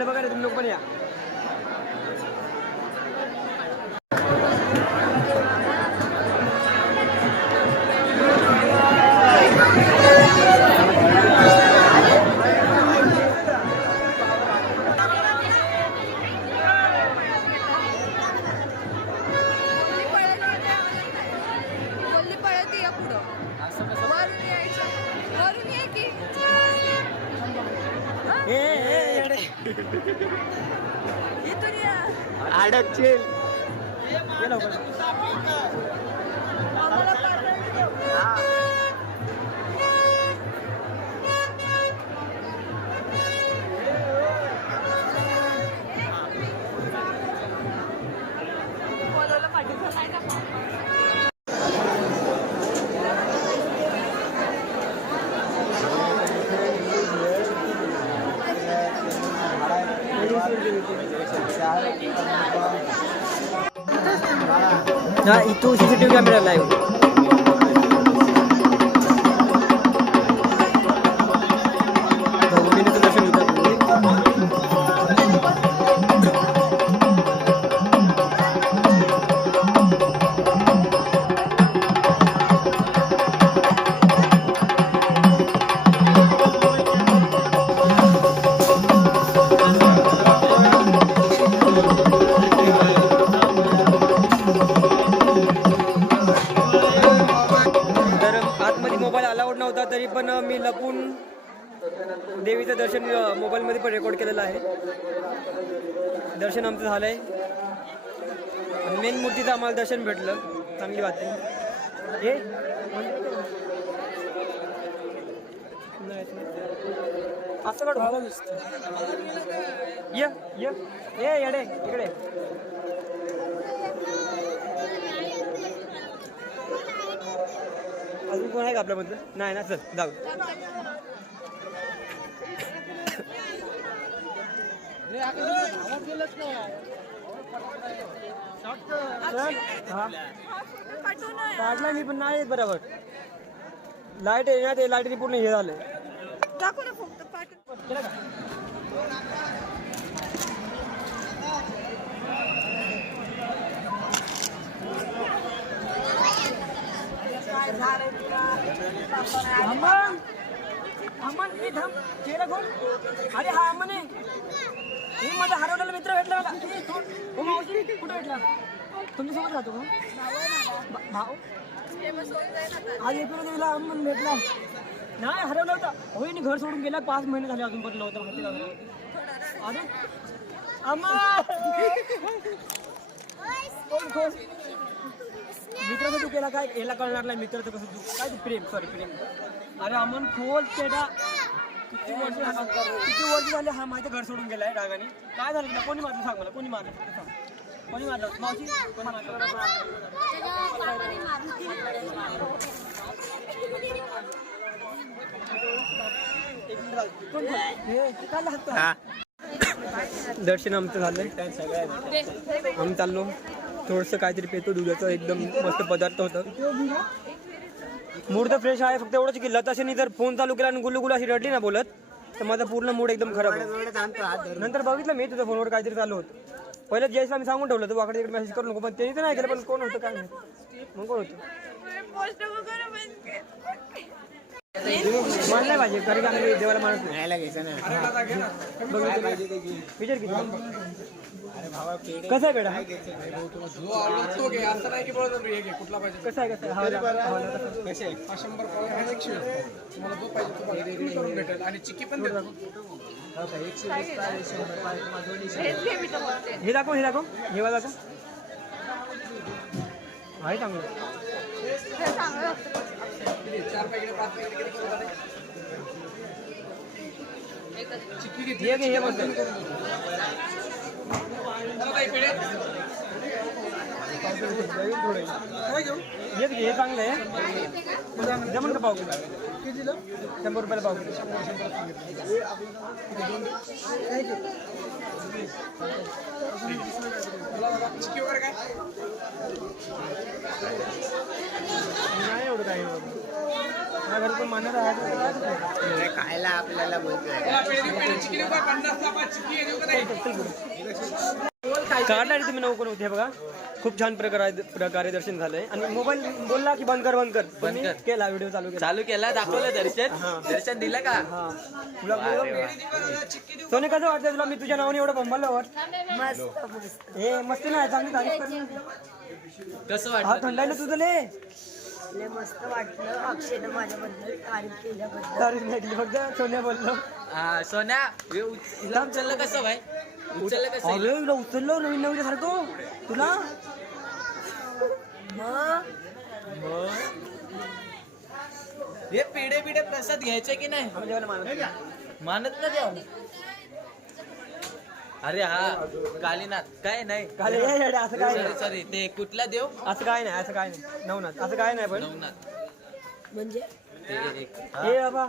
इकडे बघा रे तुम्ही लोक पण या. Hello. ক্যামেরা লাইভ मूर्तीचं आम्हाला दर्शन भेटलं. चांगली बात आहे. हे. असं काढू ये ये. ये येडे इकडे. अजून कोण आहे का आपल्यामधलं? नाही ना चल जाऊ. या. काढला मी पण नाही बरोबर. लाइट येण्यात ते लाइट पूर्ण हे झालं ना फक्त केलं का अमन! अमन हे थांब. चेहरा कोण अरे हा अमन आहे. हे माझा हरवलेला मित्र भेटला मला. ओ मावशी कुठे भेटला? तुमच्यासोबत राहतो का? भाऊ? आज एप्रिल देवीला म्हणून भेटला. नाही हरवलं होतं. होय घर सोडून गेला पाच महिने झाले अजून पण नव्हतं माहिती का? अरे अमन कोण कोण? मित्राचं तू केला काय? याला कळणार नाही मित्राचं कसं तू काय तू प्रेम? सॉरी प्रेम. अरे अमन खोल केला किती वर्ष किती वर्ष झाले हा माझ्या घर सोडून गेलाय रागाने. काय झालं कोणी मारलं? सांग मला कोणी मारलं? कोणी मारलं? मावशी? कोणी मारलं? दर्शन आमचं झालंय. आम्ही चाललो. थोडंसं काहीतरी पेतो दुधाचं एकदम मस्त पदार्थ होतं. मूड तर फ्रेश आहे फक्त एवढंच की लताशेनी जर फोन चालू केला आणि गुल्लू गुल्लू अशी रडली ना बोलत तर माझा पूर्ण मूड एकदम खराब आहे नंतर बघितलं मी तुझ्या फोनवर काहीतरी चालू होतं. पहिलं जयसला मी सांगून ठेवलं तू वाकडे तिकडे मेसेज करू नको पण त्यांनी तर नाही केलं पण कोण होतं काय नाही मग कोण होतं? मान नाही पाहिजे कारण की आम्ही देवाला मानत नाही. बघ विचार किती कसं आहे बेटा कसं आहे कसं आहे? कसं हे दाखव हे दाखव. हे वाला दाखव. आहे चांगलं. हे हे घे हे मस्त हे घे हे चांगलं आहे. जमन का पाव किलो? शंभर रुपयाला पाव किलो. नाही एवढं काही घरी पण मानत आहे खायला आपल्याला बोलतोय. चला, पेढे देऊ, पेढे. चिक्की देऊ का? पन्नासला पाच चिक्की देऊ का ताई? काढला तुम्ही नऊ कोण होते बघा. खूप छान प्रकारे प्रकारे दर्शन झालंय. आणि मोबाईल बोलला की बंद कर बंद कर. मी केला व्हिडिओ चालू केला. चालू केला दाखवलं दर्शन. दर्शन दिलं का? हा. तुला सोने कसं वाटतं तुला? मी तुझ्या नावाने एवढं बंबाला वाट हे मस्त नाही चांगली तारीफ कर कसं हा वाटलं? थंडायला तुझं ले लय मस्त वाटलं. अक्षयनं माझ्याबद्दल तारीफ केल्याबद्दल. तारीफ नाही केली फक्त सोन्या बोललो. हा सोन्या हे उच- उचललं कसं भाई? अरे तुला उचललो नवीन नवीन सारखो? तुला? हे पेढे पिढे प्रसाद घ्यायचे की नाही? मानत नाही. मानत ना देव अरे हा कालीनाथ. काय नाही? ये, असं काय सॉरी नाही. सॉरी ते कुठला देव? असं काय नाही असं काय नाही. नवनाथ असं काय नाही पण. नवनाथ. म्हणजे. हे. बाबा.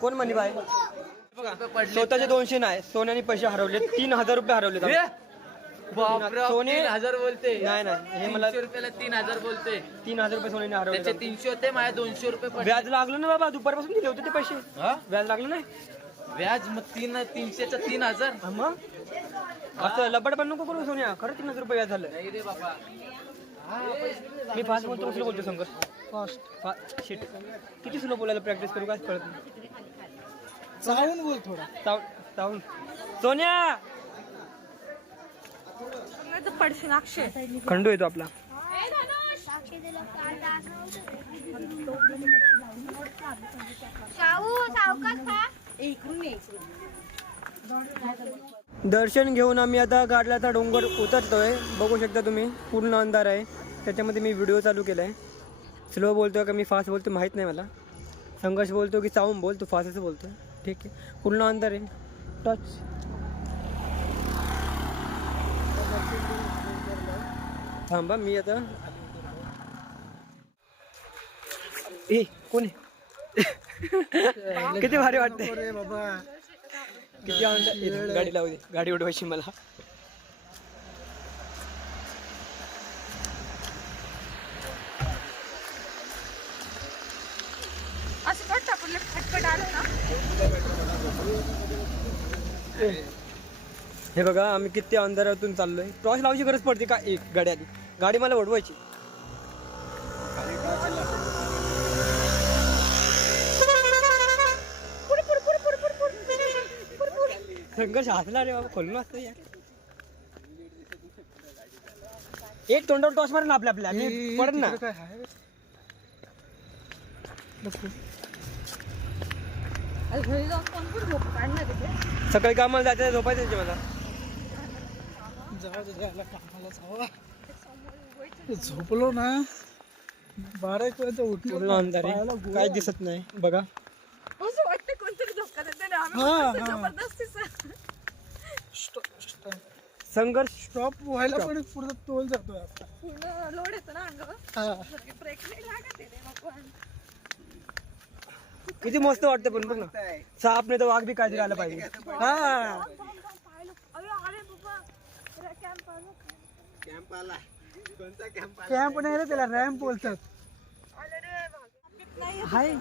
कोण म्हणे बाय बघा स्वतःचे दोनशे नाही सोन्याने पैसे हरवले तीन हजार रुपये हरवले हे? सोने- हजार बोलते. नाही नाही हे मला रुपयाला तीन हजार बोलते. तीन हजार रुपये सोन्याने हरवले तीनशे होते माझ्या दोनशे रुपये पडले. व्याज लागलं ना बाबा दुपारपासून दिले होते ते पैसे. हा? व्याज लागलं नाही? व्याज मग तीन तीनशेचा तीन हजार. हा मग? असं लबड पण नको करू सोन्या खरं तीन हजार रुपये व्याज झालं. नाही रे बाबा. मी फास्ट बोलतो स्लो बोलतो संघर्ष फास्ट. शिट किती स्लो बोलायला प्रॅक्टिस करू काय कळत नाही. चावून बोल थोडा. चाव चावून. सोन्या! पडशील अक्षय खंडू येतो आपला. दर्शन घेऊन आम्ही आता गाडल्याचा डोंगर उतरतोय. बघू शकता तुम्ही पूर्ण अंधार आहे. त्याच्यामध्ये मी व्हिडिओ चालू केला आहे स्लो बोलतो का मी फास्ट बोलतो माहीत नाही मला. संघर्ष बोलतो की चावून बोल तू फास्ट असं बोलतो ठीक आहे. पूर्ण अंधार आहे. टच थांबा मी आता ए कोण आहे? किती भारी वाटते बाबा किती गाडी लावू दे. गाडी उडवायची मला असं वाटतं आपण फटकट आलं ना हे बघा आम्ही किती अंधारातून चाललोय. टॉर्च लावायची गरज पडते का? एक गाडी आली गाडी मला उडवायची. संघर्ष हसला रे बाबा खोलून असतं यार. एक तोंडावर टॉस मारेन आपल्या आपल्या. पडत ना. सकाळी कामाला जायचं झोपायचं मला. जाऊ दे याला कामाला जावा झोपलो ना। बारा एक वाजता उठलो पूर्ण अंधार काय दिसत नाही बघा। असं वाटतं कोणतरी धोका देते ना आम्ही. जबरदस्तीचं संघर्ष स्टॉप व्हायला पण पुढे तोल जातोय आपला पूर्ण लोड येतो ना अंगावर. हा. ब्रेक नाही लागत रे भगवान. किती मस्त वाटतं पण बघ ना. साप नाही तर वाघ बी काहीतरी आलं पाहिजे. हा. कॅम्प नाही रे त्याला रॅम्प बोलतात. हाय.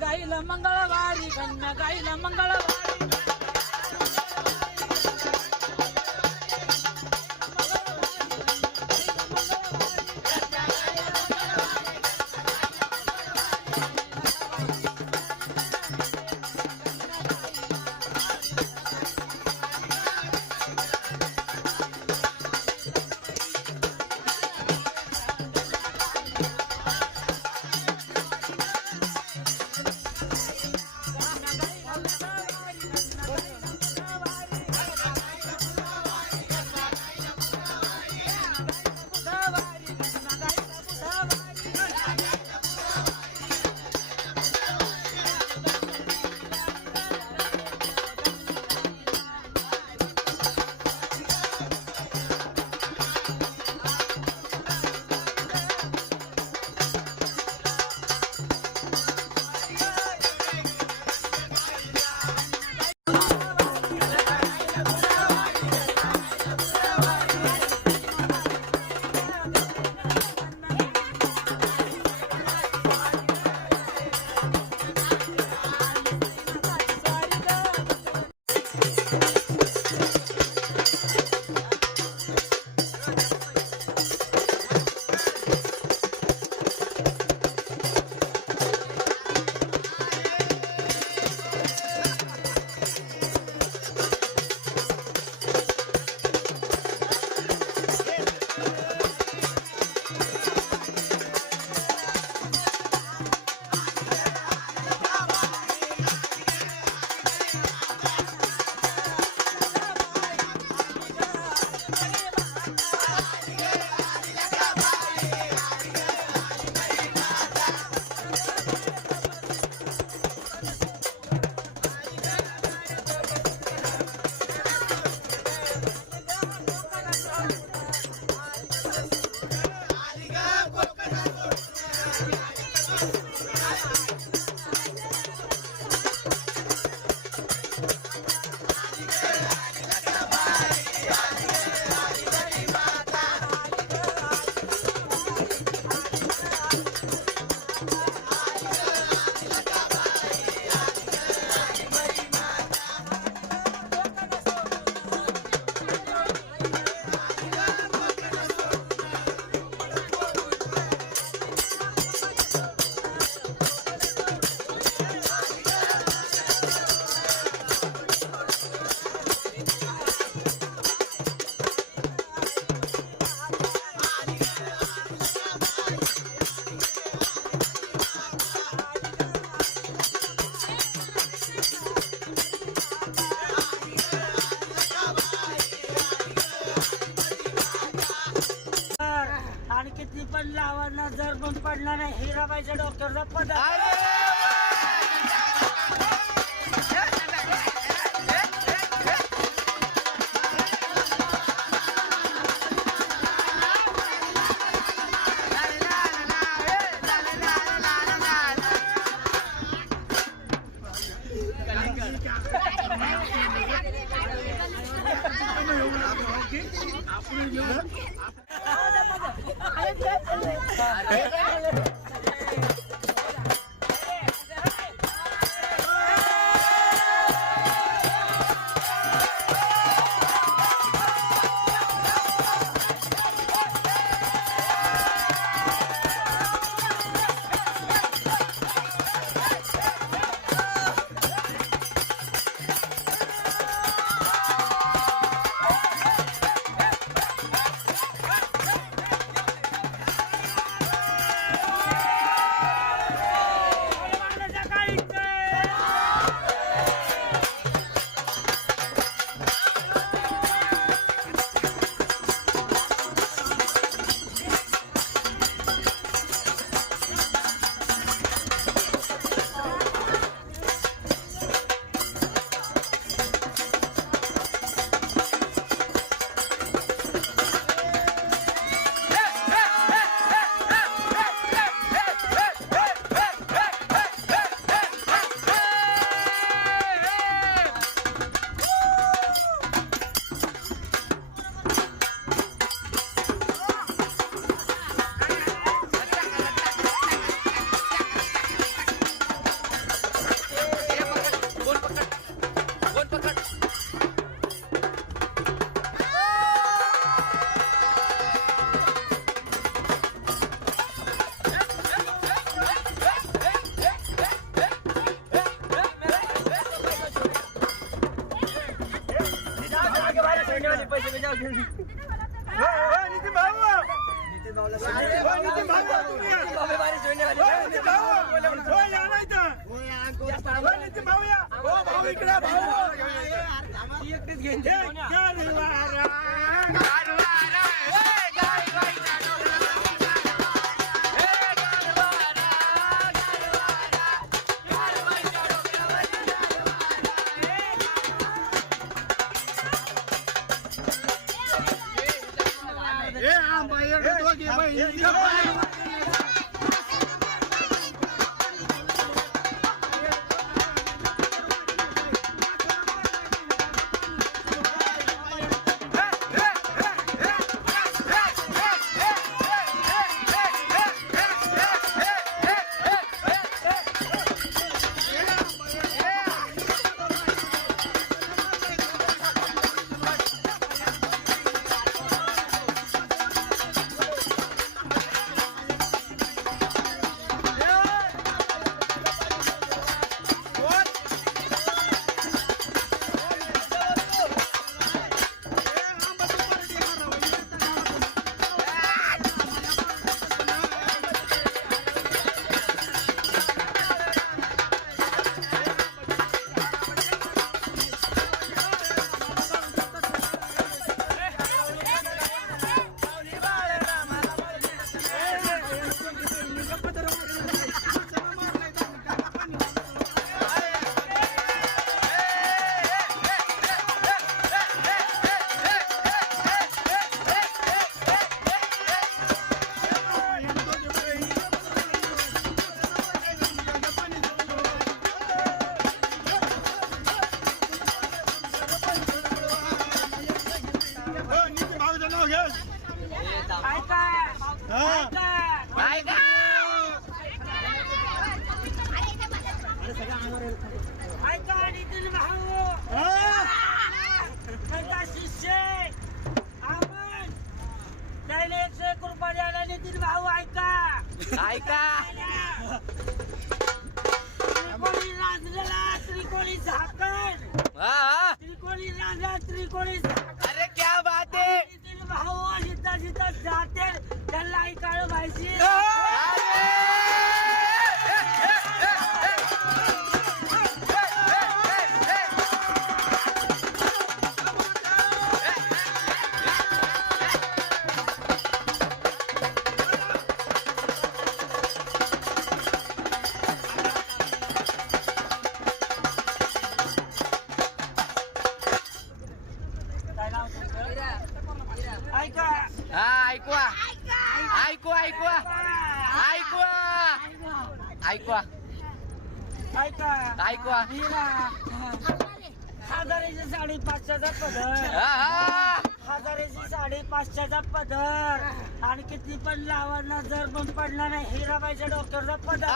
கையில மங்களவாரி கண்ண கையில மங்களவாரி. पडला नाही हिराबाईच्या डॉक्टरचा पदार्थ નીતિ ભાવો નીતિ ભાવો નીતિ ભાવો હવે મારી જોઈને નીતિ ભાવો ઓ યાર આઈ તા ઓ યાર નીતિ ભાવો ઓ ભાવ ઇકડા ભાવો એક જ ગેંજ ऐका हा ऐकवा. ऐकू ऐकवा ऐकवा ऐकवा. ऐका. ऐकवा. हजाराची साडी पाचशेचा पदर. हजाराची साडी पाचशेचा पदर. आणि किती पण लावा जर पण पडला नाही हिराबाईच्या डॉक्टरचा पदर.